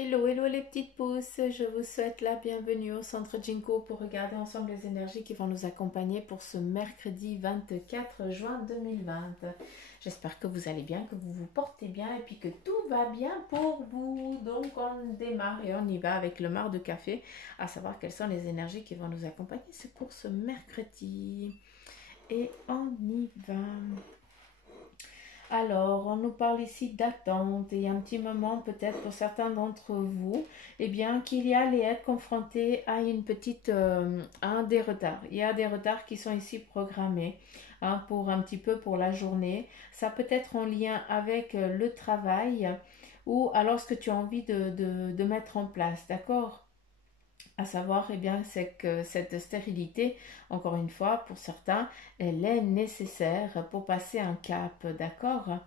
Hello, hello les petites pousses, je vous souhaite la bienvenue au centre Jinko pour regarder ensemble les énergies qui vont nous accompagner pour ce mercredi 24 juin 2020. J'espère que vous allez bien, que vous vous portez bien et puis que tout va bien pour vous. Donc on démarre et on y va avec le marc de café, à savoir quelles sont les énergies qui vont nous accompagner pour ce mercredi. Et on y va. Alors, on nous parle ici d'attente et un petit moment peut-être pour certains d'entre vous, eh bien qu'il y allait être confronté à à des retards. Il y a des retards qui sont ici programmés pour un petit peu pour la journée. Ça peut être en lien avec le travail ou alors ce que tu as envie de mettre en place, d'accord? À savoir, eh bien, c'est que cette stérilité, encore une fois, pour certains, elle est nécessaire pour passer un cap, d'accord?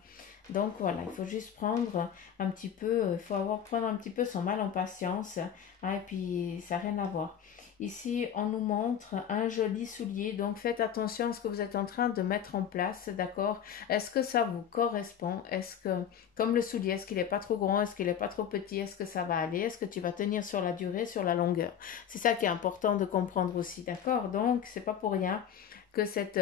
Donc voilà, il faut juste prendre un petit peu, il faut prendre un petit peu son mal en patience, et puis ça n'a rien à voir. Ici, on nous montre un joli soulier, donc faites attention à ce que vous êtes en train de mettre en place, d'accord? Est-ce que ça vous correspond? Est-ce que, comme le soulier, est-ce qu'il n'est pas trop grand? Est-ce qu'il n'est pas trop petit? Est-ce que ça va aller? Est-ce que tu vas tenir sur la durée, sur la longueur? C'est ça qui est important de comprendre aussi, d'accord? Donc, c'est pas pour rien que cette,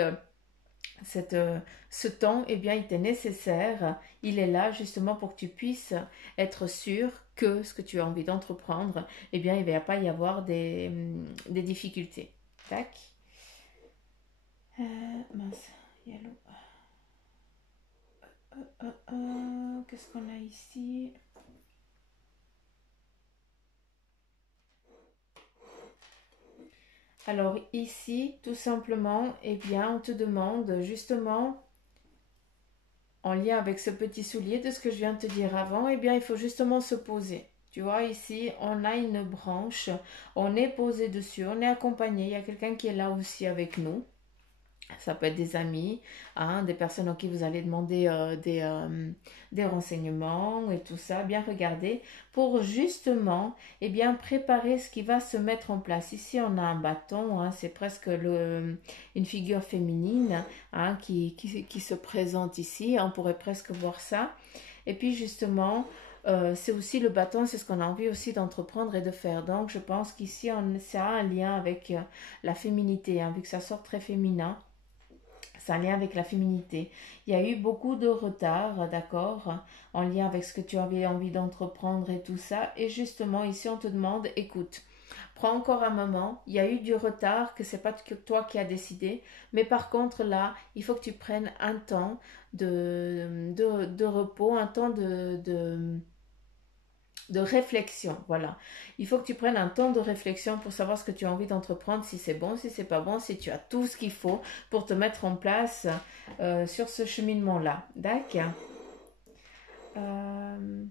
ce temps, eh bien, il t'est nécessaire. Il est là justement pour que tu puisses être sûr que ce que tu as envie d'entreprendre, eh bien, il ne va pas y avoir des difficultés. Tac. Mince, yellow. Qu'est-ce qu'on a ici? Alors ici, tout simplement, eh bien, on te demande justement en lien avec ce petit soulier de ce que je viens de te dire avant, eh bien, il faut justement se poser. Tu vois, ici, on a une branche, on est posé dessus, on est accompagné, il y a quelqu'un qui est là aussi avec nous. Ça peut être des amis, des personnes en qui vous allez demander des renseignements et tout ça. Bien regarder pour justement bien, préparer ce qui va se mettre en place. Ici, on a un bâton, c'est presque une figure féminine qui se présente ici. On pourrait presque voir ça. Et puis justement, c'est aussi le bâton, c'est ce qu'on a envie aussi d'entreprendre et de faire. Donc, je pense qu'ici, ça a un lien avec la féminité, vu que ça sort très féminin. C'est un lien avec la féminité. Il y a eu beaucoup de retard, d'accord, en lien avec ce que tu avais envie d'entreprendre et tout ça. Et justement, ici, on te demande, écoute, prends encore un moment. Il y a eu du retard, que c'est pas que toi qui as décidé. Mais par contre, là, il faut que tu prennes un temps de repos, un temps de réflexion, voilà. Il faut que tu prennes un temps de réflexion pour savoir ce que tu as envie d'entreprendre, si c'est bon, si c'est pas bon, si tu as tout ce qu'il faut pour te mettre en place sur ce cheminement-là. D'accord. Euh,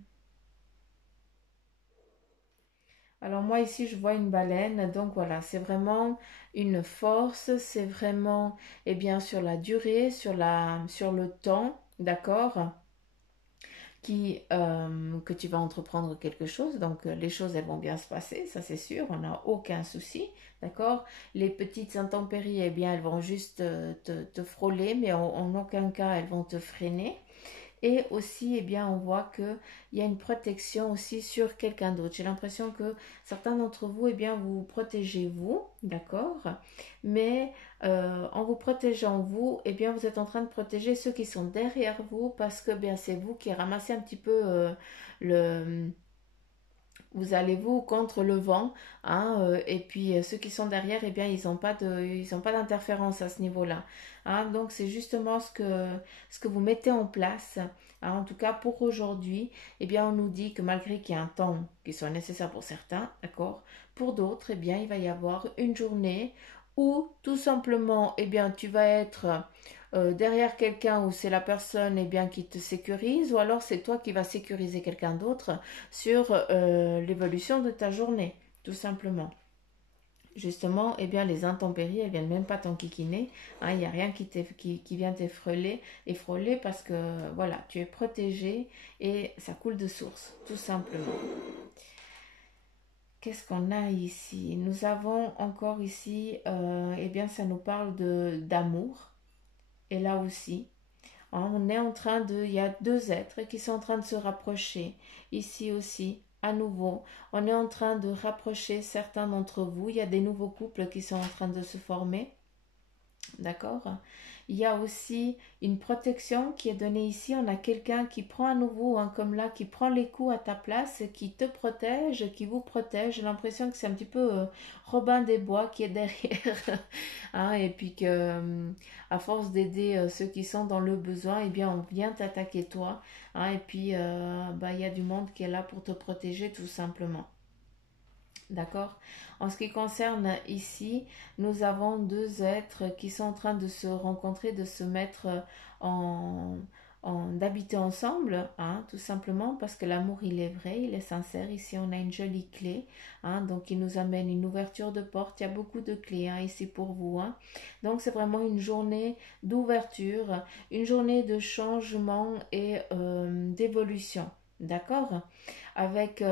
alors moi ici je vois une baleine, donc voilà, c'est vraiment une force, c'est vraiment, eh bien, sur la durée, sur le temps, d'accord? Que tu vas entreprendre quelque chose. Donc, les choses, elles vont bien se passer, ça c'est sûr, on n'a aucun souci, d'accord? Les petites intempéries, eh bien, elles vont juste te frôler, mais en aucun cas, elles vont te freiner. Et aussi, eh bien, on voit qu'il y a une protection aussi sur quelqu'un d'autre. J'ai l'impression que certains d'entre vous, eh bien, vous protégez vous, d'accord? Mais en vous protégeant vous, eh bien, vous êtes en train de protéger ceux qui sont derrière vous parce que, bien, c'est vous qui ramassez un petit peu le vous allez vous contre le vent, et puis ceux qui sont derrière, eh bien, ils ont pas d'interférence à ce niveau-là. Donc c'est justement ce que vous mettez en place. En tout cas pour aujourd'hui, eh bien, on nous dit que malgré qu'il y a un temps qui soit nécessaire pour certains, d'accord, pour d'autres, eh bien, il va y avoir une journée où tout simplement, eh bien, tu vas être derrière quelqu'un où c'est la personne bien, qui te sécurise ou alors c'est toi qui vas sécuriser quelqu'un d'autre sur l'évolution de ta journée, tout simplement. Justement, bien, les intempéries, elles viennent même pas t'enquiquiner. Il n'y a rien qui vient effroler parce que voilà, tu es protégé et ça coule de source, tout simplement. Qu'est-ce qu'on a ici? Nous avons encore ici, bien, ça nous parle d'amour. Et là aussi, on est en train il y a deux êtres qui sont en train de se rapprocher. Ici aussi, à nouveau, on est en train de rapprocher certains d'entre vous. Il y a des nouveaux couples qui sont en train de se former. D'accord? Il y a aussi une protection qui est donnée ici. On a quelqu'un qui prend à nouveau, hein, comme là, qui prend les coups à ta place, qui te protège, qui vous protège. J'ai l'impression que c'est un petit peu Robin des Bois qui est derrière. Hein, et puis que, à force d'aider ceux qui sont dans le besoin, eh bien, on vient t'attaquer toi. Hein, et puis, bah, il y a du monde qui est là pour te protéger, tout simplement. D'accord? En ce qui concerne ici, nous avons deux êtres qui sont en train de se rencontrer, de se mettre en, d'habiter ensemble, hein, tout simplement parce que l'amour il est vrai, il est sincère. Ici on a une jolie clé, hein, donc il nous amène une ouverture de porte. Il y a beaucoup de clés, hein, ici pour vous, hein. Donc c'est vraiment une journée d'ouverture, une journée de changement et d'évolution. D'accord? Avec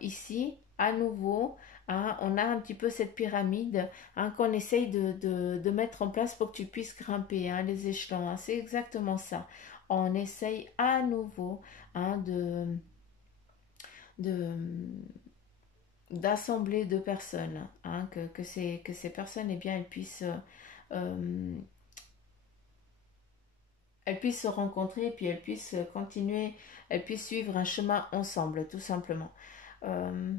ici à nouveau, hein, on a un petit peu cette pyramide, hein, qu'on essaye de mettre en place pour que tu puisses grimper, hein, les échelons, hein. C'est exactement ça. On essaye à nouveau, hein, de, d'assembler deux personnes, hein, que ces personnes, eh bien, euh, elles puissent se rencontrer et puis elles puissent continuer, elles puissent suivre un chemin ensemble, tout simplement. Euh,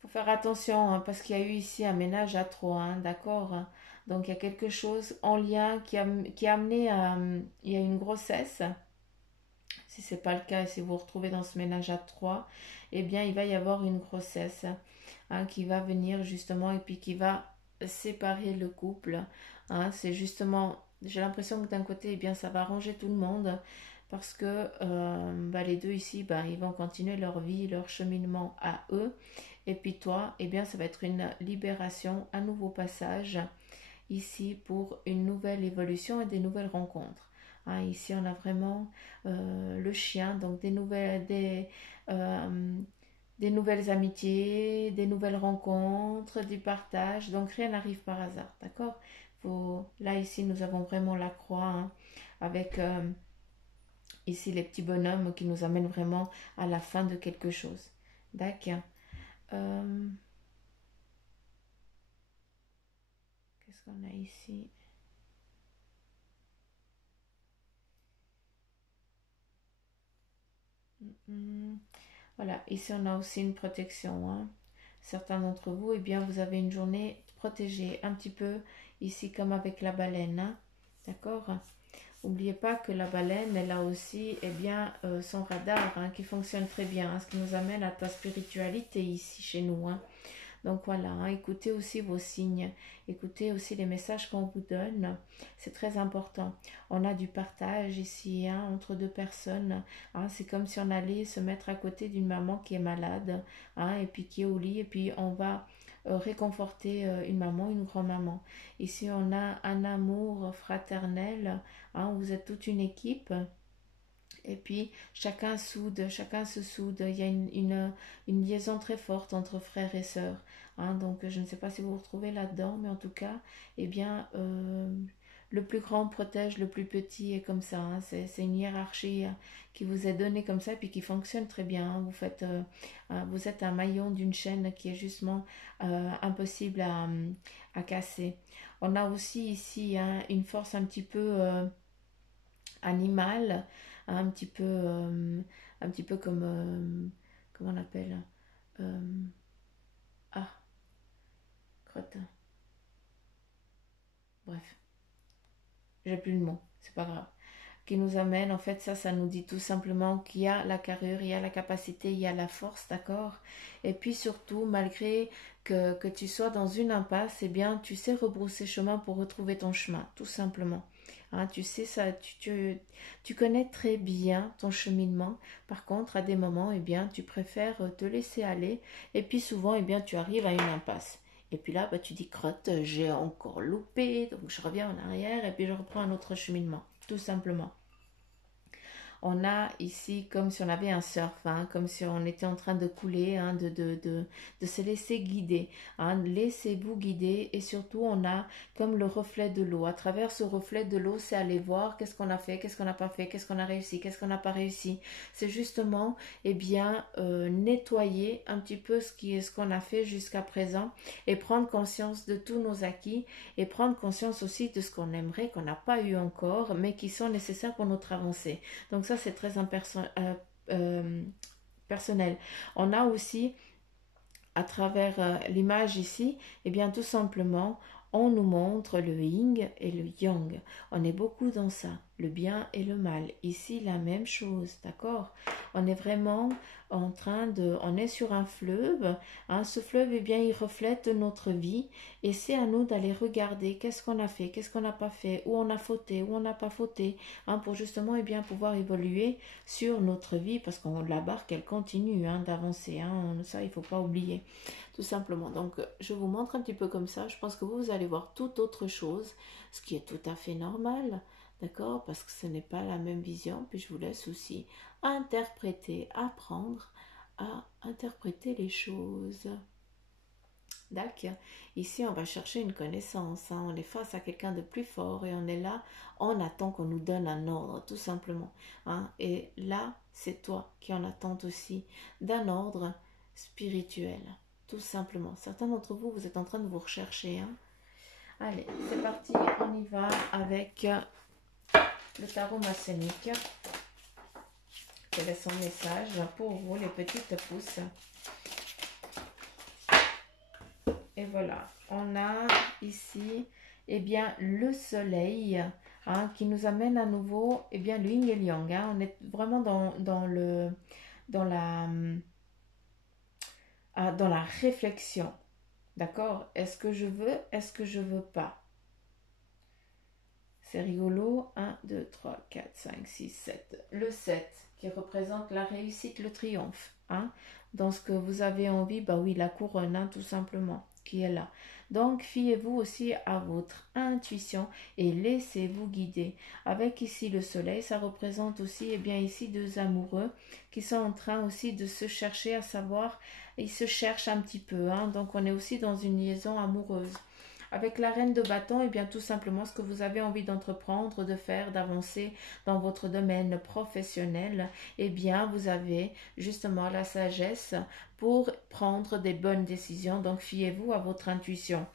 Faut faire attention, hein, parce qu'il y a eu ici un ménage à trois, hein, d'accord? Donc il y a quelque chose en lien qui a amené à, il y a une grossesse. Si ce n'est pas le cas et si vous vous retrouvez dans ce ménage à trois, eh bien il va y avoir une grossesse, hein, qui va venir justement et puis qui va séparer le couple. Hein. C'est justement, j'ai l'impression que d'un côté, eh bien ça va arranger tout le monde parce que bah, les deux ici, bah, ils vont continuer leur vie, leur cheminement à eux. Et puis toi, eh bien, ça va être une libération, un nouveau passage ici pour une nouvelle évolution et des nouvelles rencontres. Hein, ici, on a vraiment le chien, donc des nouvelles amitiés, des nouvelles rencontres, du partage. Donc rien n'arrive par hasard, d'accord? Là, ici, nous avons vraiment la croix, hein, avec ici les petits bonhommes qui nous amènent vraiment à la fin de quelque chose. D'accord. Euh, Qu'est-ce qu'on a ici? Hmm. Voilà, ici on a aussi une protection, hein. Certains d'entre vous, eh bien, vous avez une journée protégée, un petit peu ici comme avec la baleine, hein. D'accord? N'oubliez pas que la baleine, elle a aussi, eh bien, son radar, hein, qui fonctionne très bien, hein, ce qui nous amène à ta spiritualité ici chez nous, hein. Donc voilà, hein, écoutez aussi vos signes, écoutez aussi les messages qu'on vous donne, c'est très important. On a du partage ici, hein, entre deux personnes, hein. C'est comme si on allait se mettre à côté d'une maman qui est malade, hein, et puis qui est au lit, et puis on va réconforter une maman, une grand-maman. Ici on a un amour fraternel, hein, vous êtes toute une équipe. Et puis chacun se soude. Il y a une liaison très forte entre frères et sœurs, hein. Donc je ne sais pas si vous vous retrouvez là-dedans, mais en tout cas, eh bien, le plus grand protège le plus petit et comme ça, hein. C'est une hiérarchie qui vous est donnée comme ça et puis qui fonctionne très bien, hein. Vous êtes un maillon d'une chaîne qui est justement impossible à casser. On a aussi ici, hein, une force un petit peu animal, un petit peu comme, comment on appelle, euh, ah, crotte, bref, j'ai plus le mot, c'est pas grave, qui nous amène, en fait, ça nous dit tout simplement qu'il y a la carrure, il y a la capacité, il y a la force, d'accord? Et puis surtout, malgré que tu sois dans une impasse, eh bien, tu sais rebrousser chemin pour retrouver ton chemin, tout simplement. Hein, tu sais ça, tu connais très bien ton cheminement. Par contre, à des moments, eh bien, tu préfères te laisser aller. Et puis souvent, eh bien, tu arrives à une impasse. Et puis là, bah, tu dis, crotte, j'ai encore loupé, donc je reviens en arrière et puis je reprends un autre cheminement, tout simplement. on a ici comme si on avait un surf, hein, comme si on était en train de couler, hein, de se laisser guider. Hein. Laissez-vous guider et surtout on a comme le reflet de l'eau. À travers ce reflet de l'eau, c'est aller voir qu'est-ce qu'on a fait, qu'est-ce qu'on n'a pas fait, qu'est-ce qu'on a réussi, qu'est-ce qu'on n'a pas réussi. C'est justement bien, nettoyer un petit peu ce qu'on a fait jusqu'à présent et prendre conscience de tous nos acquis et prendre conscience aussi de ce qu'on aimerait, qu'on n'a pas eu encore, mais qui sont nécessaires pour notre avancée. Donc ça, c'est très personnel. On a aussi, à travers l'image ici, bien tout simplement, on nous montre le yin et le yang. On est beaucoup dans ça, le bien et le mal. Ici, la même chose, d'accord? On est vraiment on est sur un fleuve. Hein, ce fleuve, bien, il reflète notre vie. Et c'est à nous d'aller regarder qu'est-ce qu'on a fait, qu'est-ce qu'on n'a pas fait, où on a fauté, où on n'a pas fauté, hein, pour justement, bien, pouvoir évoluer sur notre vie, parce que la barque, elle continue, hein, d'avancer. Hein, ça, il ne faut pas oublier. Tout simplement. Donc, je vous montre un petit peu comme ça. Je pense que vous allez voir toute autre chose, ce qui est tout à fait normal, d'accord? Parce que ce n'est pas la même vision. Puis je vous laisse aussi interpréter, apprendre à interpréter les choses. D'accord. Ici, on va chercher une connaissance. Hein. On est face à quelqu'un de plus fort et on est là, on attend qu'on nous donne un ordre, tout simplement. Hein. Et là, c'est toi qui en attends aussi d'un ordre spirituel. Tout simplement. Certains d'entre vous, vous êtes en train de vous rechercher. Hein. Allez, c'est parti. On y va avec le tarot maçonnique. Quel est son message pour vous, les petites pousses? Et voilà. On a ici, bien, le soleil, hein, qui nous amène à nouveau, bien, le yin et le yang. Hein. On est vraiment dans la réflexion. D'accord? Est-ce que je veux? Est-ce que je veux pas? C'est rigolo. 1, 2, 3, 4, 5, 6, 7. Le 7 qui représente la réussite, le triomphe. Hein? Dans ce que vous avez envie, bah oui, la couronne, hein, tout simplement, qui est là. Donc, fiez-vous aussi à votre intuition et laissez-vous guider. Avec ici le soleil, ça représente aussi, bien ici, deux amoureux qui sont en train aussi de se chercher, à savoir, ils se cherchent un petit peu. Hein? Donc, on est aussi dans une liaison amoureuse. Avec la reine de bâton, bien tout simplement ce que vous avez envie d'entreprendre, de faire, d'avancer dans votre domaine professionnel, bien vous avez justement la sagesse pour prendre des bonnes décisions. Donc fiez-vous à votre intuition.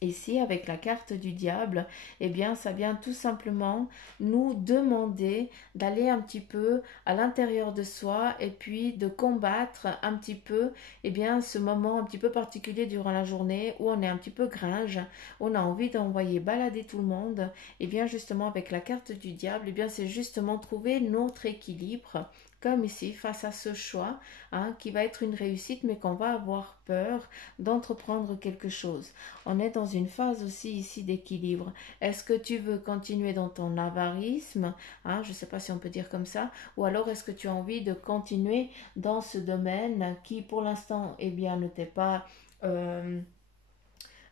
Ici, avec la carte du diable, bien, ça vient tout simplement nous demander d'aller un petit peu à l'intérieur de soi et puis de combattre un petit peu, bien, ce moment un petit peu particulier durant la journée où on est un petit peu gringe, on a envie d'envoyer balader tout le monde. Bien, justement, avec la carte du diable, bien, c'est justement trouver notre équilibre, comme ici, face à ce choix, hein, qui va être une réussite, mais qu'on va avoir peur d'entreprendre quelque chose. On est dans une phase aussi ici d'équilibre. Est-ce que tu veux continuer dans ton avarisme, hein, je ne sais pas si on peut dire comme ça, ou alors est-ce que tu as envie de continuer dans ce domaine qui pour l'instant, bien, ne t'est pas...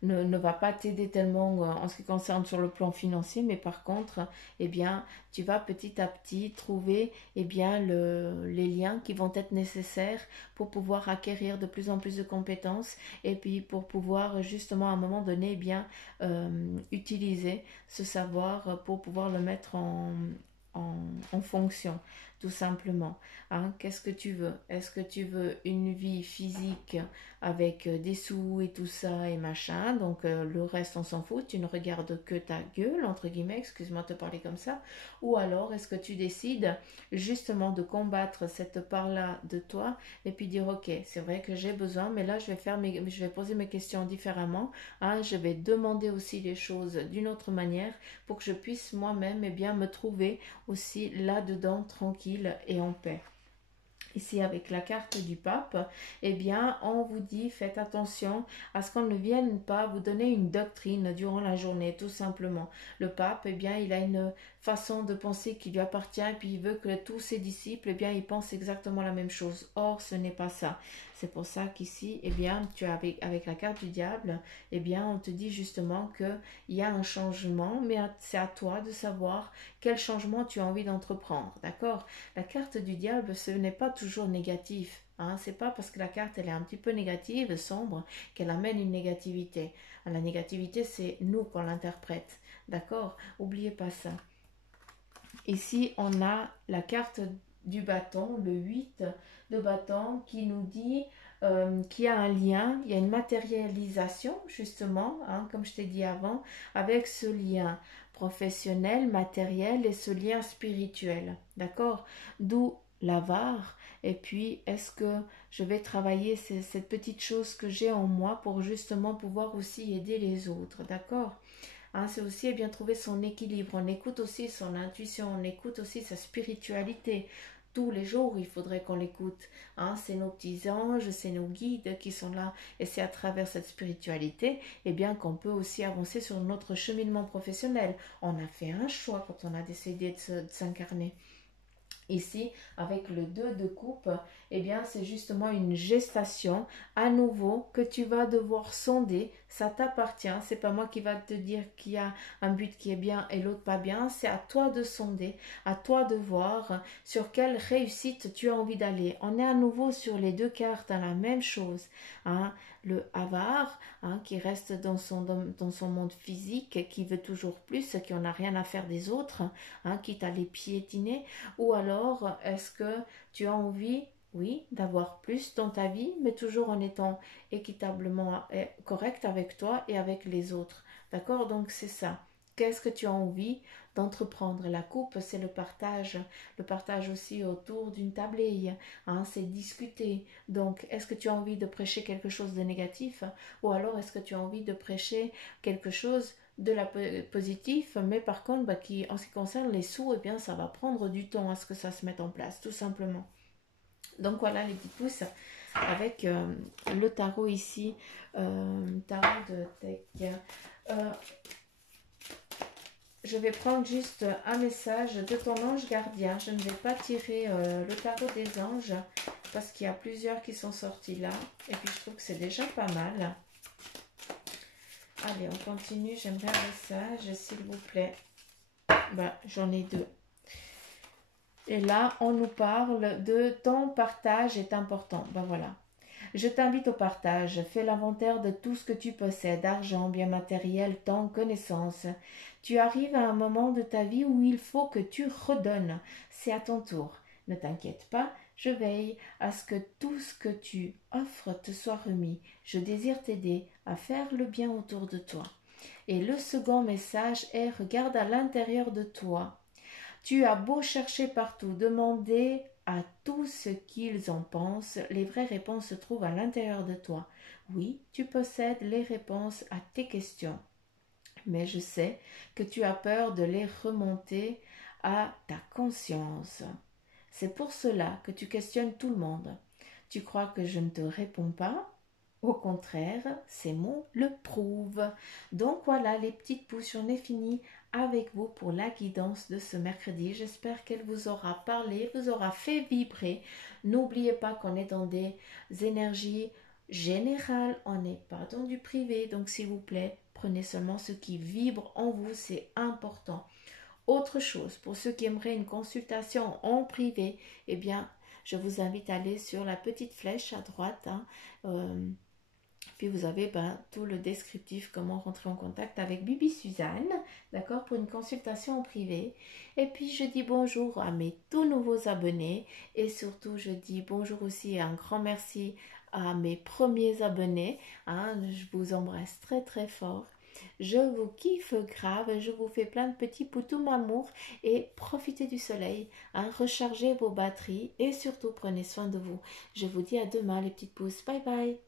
ne va pas t'aider tellement en ce qui concerne sur le plan financier, mais par contre, bien, tu vas petit à petit trouver, bien, les liens qui vont être nécessaires pour pouvoir acquérir de plus en plus de compétences et puis pour pouvoir justement à un moment donné, bien, utiliser ce savoir pour pouvoir le mettre en fonction, tout simplement. Hein, qu'est-ce que tu veux? Est-ce que tu veux une vie physique avec des sous et tout ça et machin, donc le reste on s'en fout, tu ne regardes que ta gueule, entre guillemets, excuse-moi de te parler comme ça, ou alors est-ce que tu décides justement de combattre cette part-là de toi et puis dire ok, c'est vrai que j'ai besoin, mais là je vais poser mes questions différemment, hein, je vais demander aussi les choses d'une autre manière pour que je puisse moi-même bien me trouver aussi là-dedans tranquille et en paix. Ici, avec la carte du pape, bien, on vous dit, faites attention à ce qu'on ne vienne pas vous donner une doctrine durant la journée, tout simplement. Le pape, bien, il a une façon de penser qui lui appartient, et puis il veut que tous ses disciples, bien, ils pensent exactement la même chose. Or, ce n'est pas ça. C'est pour ça qu'ici, eh bien, tu as avec la carte du diable, eh bien, on te dit justement qu'il y a un changement, mais c'est à toi de savoir quel changement tu as envie d'entreprendre, d'accord? La carte du diable, ce n'est pas toujours négatif. Hein, c'est pas parce que la carte elle est un petit peu négative, sombre, qu'elle amène une négativité. La négativité, c'est nous qu'on l'interprète. D'accord? Oubliez pas ça. Ici, on a la carte du bâton, le 8 de bâton, qui nous dit qu'il y a un lien, il y a une matérialisation, justement, hein, comme je t'ai dit avant, avec ce lien professionnel, matériel et ce lien spirituel. D'accord? D'où l'avare. Et puis, est-ce que je vais travailler cette petite chose que j'ai en moi pour justement pouvoir aussi aider les autres? D'accord? Hein, c'est aussi bien trouver son équilibre. On écoute aussi son intuition, on écoute aussi sa spiritualité. Tous les jours, il faudrait qu'on l'écoute. Hein, c'est nos petits anges, c'est nos guides qui sont là. Et c'est à travers cette spiritualité bien, qu'on peut aussi avancer sur notre cheminement professionnel. On a fait un choix quand on a décidé de s'incarner. Ici, avec le 2 de coupe, bien, c'est justement une gestation à nouveau que tu vas devoir sonder. Ça t'appartient. C'est pas moi qui va te dire qu'il y a un but qui est bien et l'autre pas bien. C'est à toi de sonder, à toi de voir sur quelle réussite tu as envie d'aller. On est à nouveau sur les deux cartes, hein, la même chose. Hein. Le avare, hein, qui reste dans son monde physique, qui veut toujours plus, qui n'en a rien à faire des autres, hein, quitte à les piétiner. Ou alors, est-ce que tu as envie, oui, d'avoir plus dans ta vie, mais toujours en étant équitablement correct avec toi et avec les autres. D'accord? Donc, c'est ça. Qu'est-ce que tu as envie d'entreprendre? La coupe, c'est le partage. Le partage aussi autour d'une tablée. Hein, c'est discuter. Donc, est-ce que tu as envie de prêcher quelque chose de négatif? Ou alors, est-ce que tu as envie de prêcher quelque chose de la positif, mais par contre, qui, en ce qui concerne les sous, bien, ça va prendre du temps à ce que ça se mette en place, tout simplement. Donc voilà les petits pouces avec le tarot ici, tarot de Tech. Je vais prendre juste un message de ton ange gardien. Je ne vais pas tirer le tarot des anges parce qu'il y a plusieurs qui sont sortis là. Et puis je trouve que c'est déjà pas mal. Allez, on continue. J'aimerais un message, s'il vous plaît. J'en ai deux. Et là, on nous parle de ton partage est important. Voilà. Je t'invite au partage. Fais l'inventaire de tout ce que tu possèdes, argent, biens matériels, temps, connaissances. Tu arrives à un moment de ta vie où il faut que tu redonnes. C'est à ton tour. Ne t'inquiète pas, je veille à ce que tout ce que tu offres te soit remis. Je désire t'aider à faire le bien autour de toi. Et le second message est regarde à l'intérieur de toi. Tu as beau chercher partout, demander à tous ce qu'ils en pensent, les vraies réponses se trouvent à l'intérieur de toi. Oui, tu possèdes les réponses à tes questions, mais je sais que tu as peur de les remonter à ta conscience. C'est pour cela que tu questionnes tout le monde. Tu crois que je ne te réponds pas? Au contraire, ces mots le prouvent. Donc voilà les petites pouces, j'en ai fini avec vous pour la guidance de ce mercredi. J'espère qu'elle vous aura parlé, vous aura fait vibrer. N'oubliez pas qu'on est dans des énergies générales, on n'est pas dans du privé. Donc s'il vous plaît, prenez seulement ce qui vibre en vous, c'est important. Autre chose, pour ceux qui aimeraient une consultation en privé, bien, je vous invite à aller sur la petite flèche à droite, puis vous avez tout le descriptif, comment rentrer en contact avec Bibi Suzanne, d'accord, pour une consultation en privé. Et puis je dis bonjour à mes tout nouveaux abonnés et surtout je dis bonjour aussi et un grand merci à mes premiers abonnés. Je vous embrasse très très fort. Je vous kiffe grave, je vous fais plein de petits poutous amour et profitez du soleil, rechargez vos batteries et surtout prenez soin de vous. Je vous dis à demain les petites pousses, bye bye.